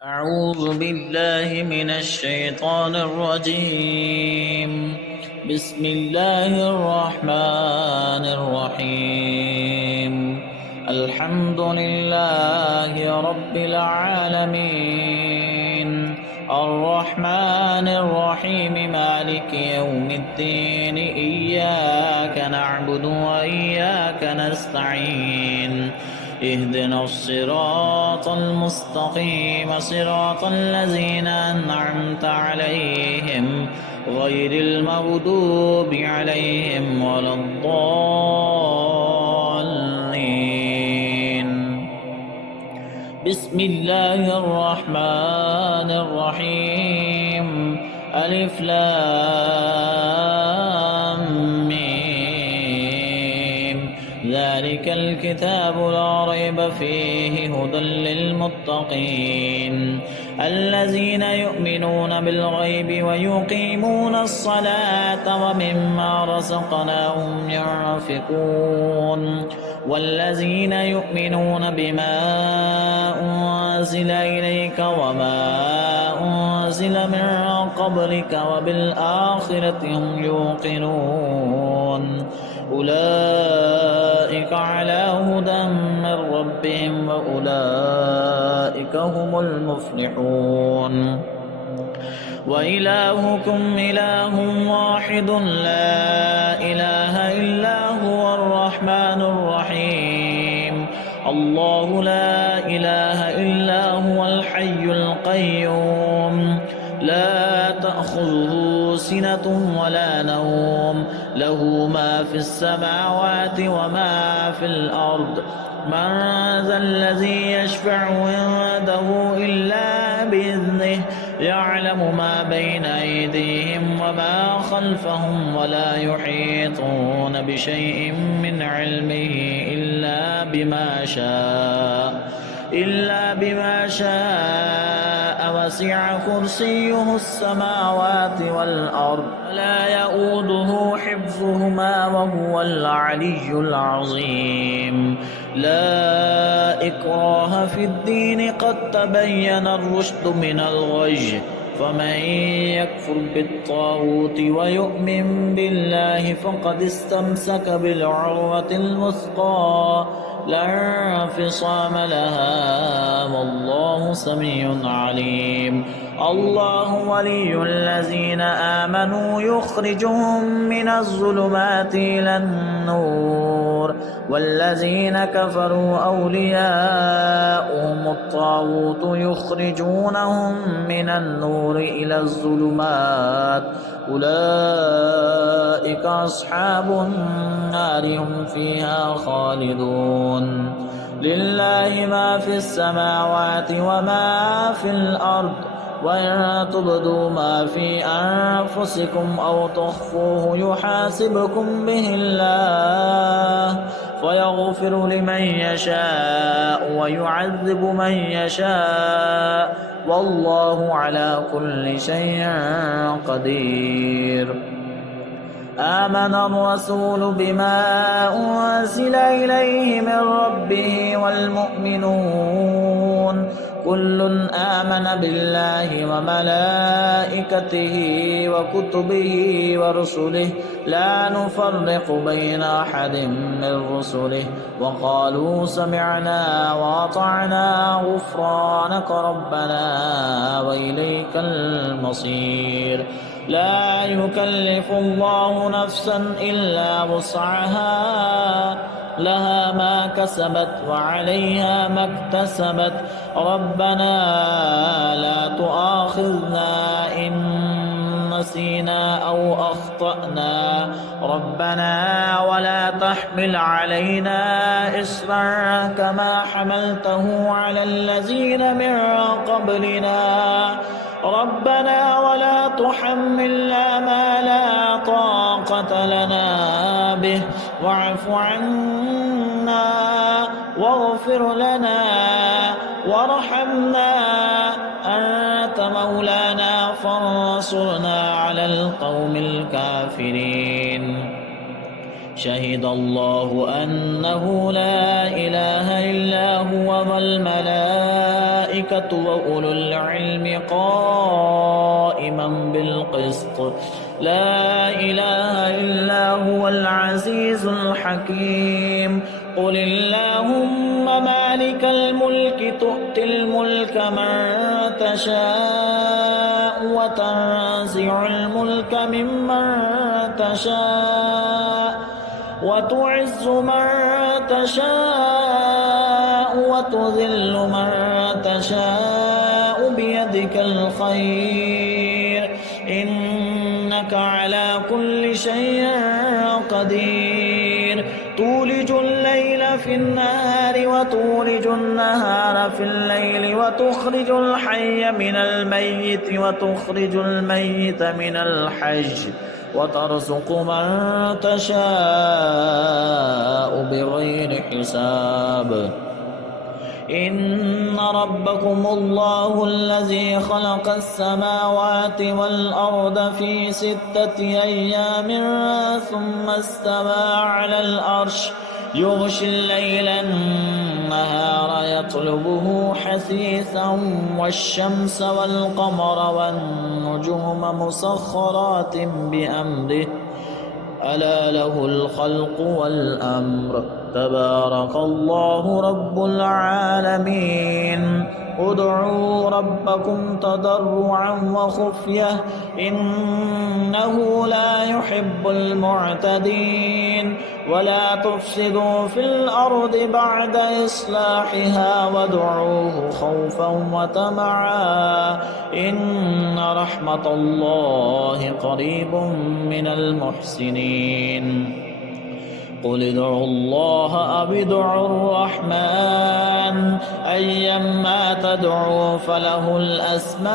أعوذ بالله من الشيطان الرجيم. بسم الله الرحمن الرحيم. الحمد لله رب العالمين، الرحمن الرحيم، مالك يوم الدين. إياك نعبد وإياك نستعين. اهدنا الصراط المستقيم، صراط الذين أنعمت عليهم غير المغضوب عليهم ولا الضالين. بسم الله الرحمن الرحيم. ألف لام ميم. ذلك الكتاب لا ريب فيه، هدى للمتقين الذين يؤمنون بالغيب ويقيمون الصلاة ومما رزقناهم ينفقون، والذين يؤمنون بما أنزل إليك وما أنزل من قبلك وبالآخرة هم يوقنون. أولئك على هدى من ربهم وأولئك هم المفلحون. وإلهكم إله واحد لا إله إلا هو الرحمن الرحيم. الله لا إله إلا هو الحي القيوم، لا تأخذه سنة ولا نوم، له ما في السماوات وما في الأرض. من ذا الذي يشفع عنده إلا بإذنه، يعلم ما بين أيديهم وما خلفهم، ولا يحيطون بشيء من علمه إلا بما شاء وسع كرسيه السماوات والأرض، لا يؤوده حفظهما وهو العلي العظيم. لا إكراه في الدين، قد تبين الرشد من الغي، فمن يكفر بالطاغوت ويؤمن بالله فقد استمسك بالعروة الوثقى، لا انفصام لها، والله سميع عليم. الله ولي الذين آمنوا يخرجهم من الظلمات إلى النور، والذين كفروا أولياؤهم الطاغوت يخرجونهم من النور إلى الظلمات، أولئك أصحاب النار هم فيها خالدون. لله ما في السماوات وما في الأرض، وإن تبدوا ما في أنفسكم أو تخفوه يحاسبكم به الله، فيغفر لمن يشاء ويعذب من يشاء، والله على كل شيء قدير. آمن الرسول بما أنزل إليه من ربه والمؤمنون، كل آمن بالله وملائكته وكتبه ورسله، لا نفرق بين أحد من رسله، وقالوا سمعنا وأطعنا غفرانك ربنا وإليك المصير. لا يكلف الله نفسا إلا وسعها، لها ما كسبت وعليها ما اكتسبت. ربنا لا تؤاخذنا إن نسينا أو أخطأنا، ربنا ولا تحمل علينا إصرا كما حملته على الذين من قبلنا، ربنا ولا تحملنا ما لا طاقة لنا به، واعف عنا واغفر لنا وارحمنا، أنت مولانا فانصرنا على القوم الكافرين. شهد الله أنه لا إله إلا هو والملائكة والملائكة وأولو العلم قائما بالقسط لا إله إلا هو العزيز الحكيم قل اللهم مالك الملك تؤتي الملك من تشاء وتنزع الملك ممن تشاء وتعز من تشاء وتذل من تشاء بيدك الخير إنك على كل شيء قدير تولج الليل في النهار وتولج النهار في الليل وتخرج الحي من الميت وتخرج الميت من الحي وترزق من تشاء بغير حساب إن ربكم الله الذي خلق السماوات والأرض في 6 أيام ثم استوى على العرش يغشي الليل النهار يطلبه حثيثا والشمس والقمر والنجوم مسخرات بأمره ألا له الخلق والأمر تبارك الله رب العالمين ادعوا ربكم تضرعا وخفية إنه لا يحب المعتدين ولا تفسدوا في الأرض بعد إصلاحها وادعوه خوفا وطمعا إن رحمة الله قريب من المحسنين قل ادعوا الله أو ادعوا الرحمن أيما تدعوا فله الأسماء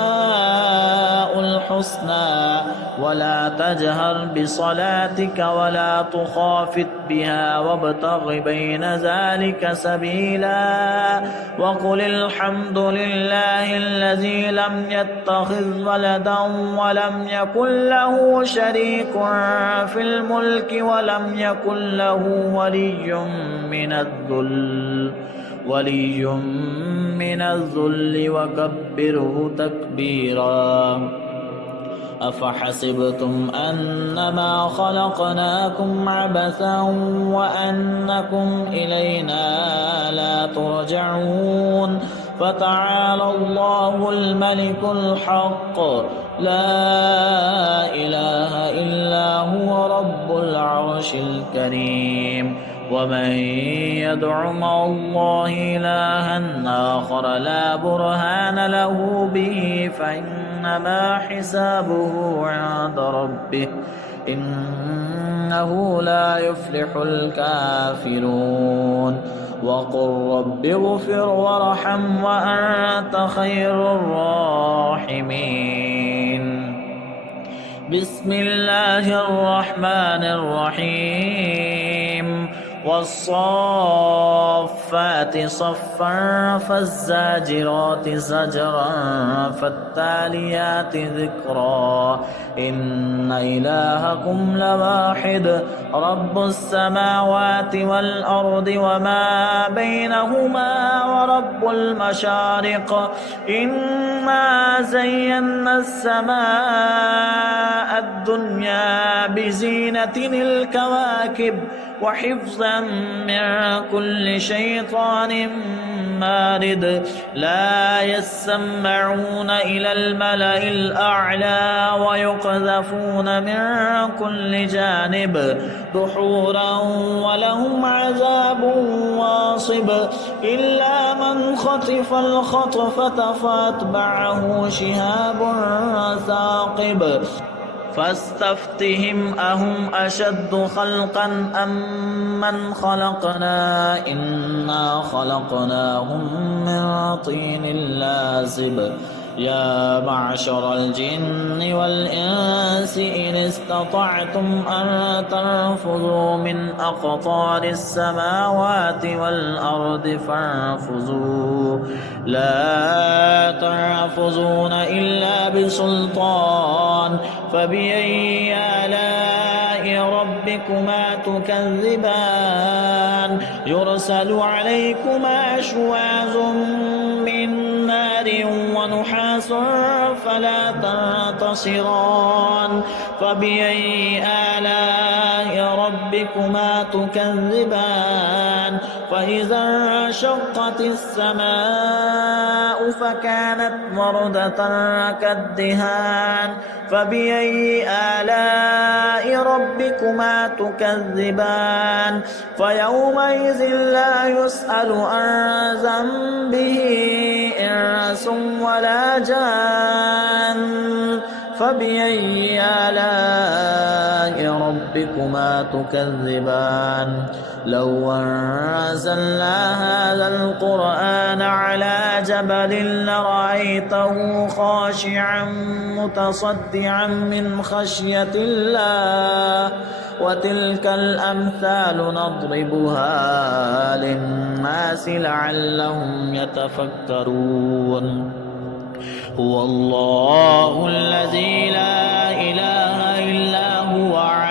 الحسنى ولا تجهر بصلاتك ولا تخافت بها وابتغ بين ذلك سبيلا وقل الحمد لله الذي لم يتخذ ولدا ولم يكن له شريك في الملك ولم يكن له ولي من الذل وكبره تكبيرا أفحسبتم أنما خلقناكم عبثا وأنكم إلينا لا ترجعون فتعالى الله الملك الحق لا إله إلا هو رب العرش الكريم ومن يدع مع الله إلها آخر لا برهان له به فإنما حسابه عند ربه إنه لا يفلح الكافرون وقل رب اغفر وارحم وأنت خير الراحمين بسم الله الرحمن الرحيم والصافات صفا فالزاجرات زجرا فالتاليات ذكرا إن إلهكم لواحد رب السماوات والأرض وما بينهما ورب المشارق إنا زينا السماء الدنيا بزينة الكواكب وحفظا من كل شيطان مارد لا يسمعون إلى الملأ الأعلى ويقذفون من كل جانب دحورا ولهم عذاب واصب إلا من خطف الخطفة فأتبعه شهاب ثاقب فاستفتهم أهم أشد خلقا أم من خلقنا إنا خلقناهم من طين لازب يا معشر الجن والإنس إن استطعتم أن تنفذوا من أقطار السماوات والأرض فانفذوا لا تنفذون إلا بسلطان فبأي آلاء ربكما تكذبان يرسل عليكما شواظ من نار نار ونحاس فلا تنتصران فبأي آلاء ربكما تكذبان فإذا انشقت السماء فكانت وردة كالدهان فبأي آلاء ربكما تكذبان فيومئذ لا يسأل عن ذنبه إنس ولا جان فبأي آلاء ربكما تكذبان لو أنزلنا هذا القرآن على جبل لرأيته خاشعا متصدعا من خشية الله وتلك الأمثال نضربها للناس لعلهم يتفكرون هو الله الذي لا إله إلا هو عالم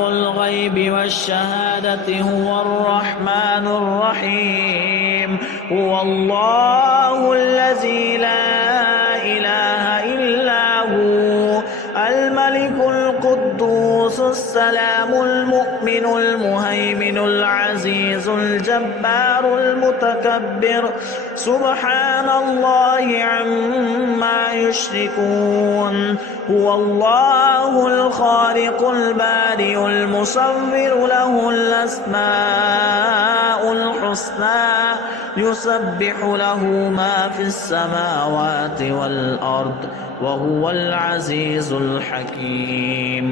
الغيب والشهادة هو الرحمن الرحيم هو الله الذي لا إله إلا هو الملك القدوس السلام المؤمن المهيمن العزيز الجبار المتكبر سبحان الله عما يشركون هو الله الخالق البارئ المصور له الأسماء الحسنى يسبح له ما في السماوات والأرض وهو العزيز الحكيم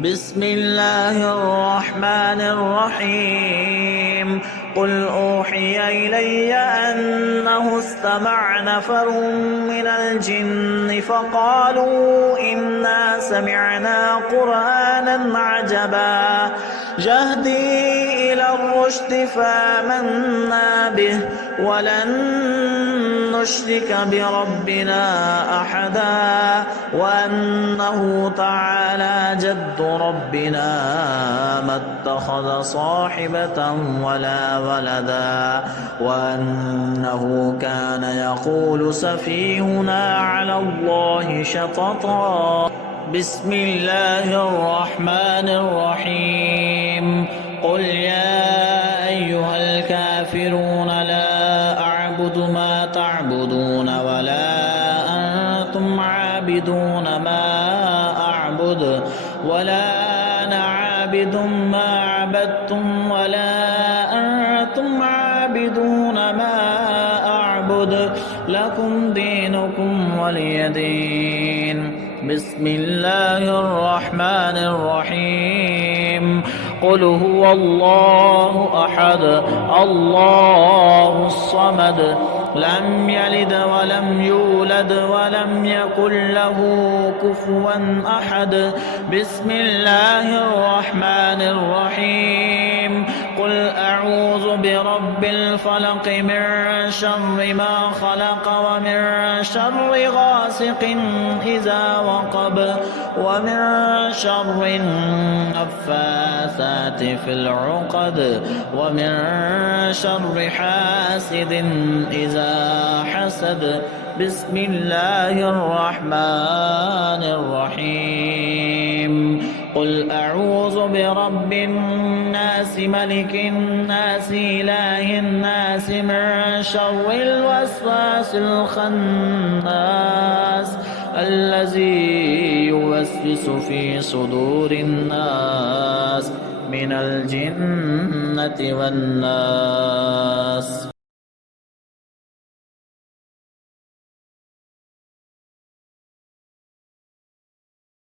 بسم الله الرحمن الرحيم قل أوحي إلي أنه استمع نفر من الجن فقالوا إنا سمعنا قرآنا عجبا يهدي إلى الرشد فآمنا به ولن نشرك بربنا أحدا وأنه تعالى جد ربنا ما اتخذ صاحبة ولا ولدا وأنه كان يقول سفيهنا على الله شططا بسم الله الرحمن الرحيم قل يا أيها الكافرون لا أعبد ما تعبدون ولا أنتم عابدون ما أعبد ولا أنا عابد ما عبدتم ولا أنتم عابدون ما أعبد لكم دينكم ولي دين بسم الله الرحمن الرحيم قل هو الله أحد الله الصمد لم يلد ولم يولد ولم يكن له كفوا أحد بسم الله الرحمن الرحيم قل أعوذ برب الفلق من شر ما خلق ومن شر غاسق إذا وقب ومن شر النفاثات في العقد ومن شر حاسد إذا حسد بسم الله الرحمن الرحيم قل أعوذ برب الناس ملك الناس إله الناس من شر الوسواس الخناس الذي يوسوس في صدور الناس من الجنة والناس